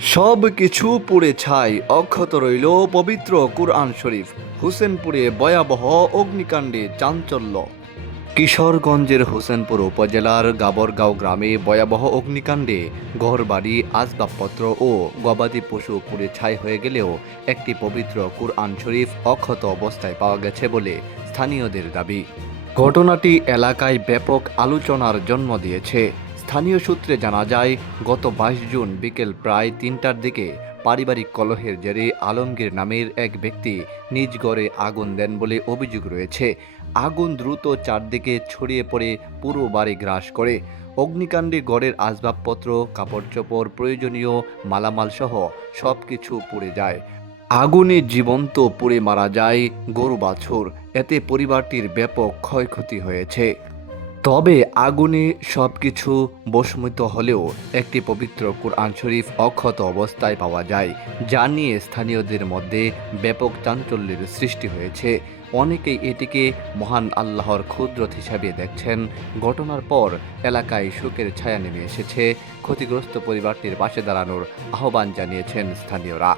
সব কিছু পুড়ে ছাই, অক্ষত রইল পবিত্র কুরআন শরীফ। হোসেনপুরে ভয়াবহ অগ্নিকাণ্ডে চাঞ্চল্য। কিশোরগঞ্জের হোসেনপুর উপজেলার গাবরগাঁও গ্রামে ভয়াবহ অগ্নিকাণ্ডে ঘরবাড়ি, আসবাবপত্র ও গবাদি পশু পুড়ে ছাই হয়ে গেলেও একটি পবিত্র কুরআন শরীফ অক্ষত অবস্থায় পাওয়া গেছে বলে স্থানীয়দের দাবি। ঘটনাটি এলাকায় ব্যাপক আলোচনার জন্ম দিয়েছে। স্থানীয় সূত্রে জানা যায়, গত 22 জুন বিকেল প্রায় 3টার দিকে পারিবারিক কলহের জেরে আলমগীর নামের এক ব্যক্তি নিজ ঘরে আগুন দেন বলে অভিযোগ রয়েছে। আগুন দ্রুত চারদিকে ছড়িয়ে পড়ে পুরো বাড়ি গ্রাস করে। অগ্নিকাণ্ডে ঘরের আসবাবপত্র, কাপড়চোপড়, প্রয়োজনীয় মালামাল সহ সবকিছু পুড়ে যায়। আগুনে জীবন্ত পুড়ে মারা যায় গরু বাছুর। এতে পরিবারটির ব্যাপক ক্ষয়ক্ষতি হয়েছে। তবে আগুনে সবকিছু ভস্মীত হলেও একটি পবিত্র কুরআন শরীফ অক্ষত অবস্থায় পাওয়া যায়, যা নিয়ে স্থানীয়দের মধ্যে ব্যাপক চাঞ্চল্যের সৃষ্টি হয়েছে। অনেকেই এটিকে মহান আল্লাহর কুদরত হিসাবে দেখছেন। ঘটনার পর এলাকায় শোকের ছায়া নেমে এসেছে। ক্ষতিগ্রস্ত পরিবারটির পাশে দাঁড়ানোর আহ্বান জানিয়েছেন স্থানীয়রা।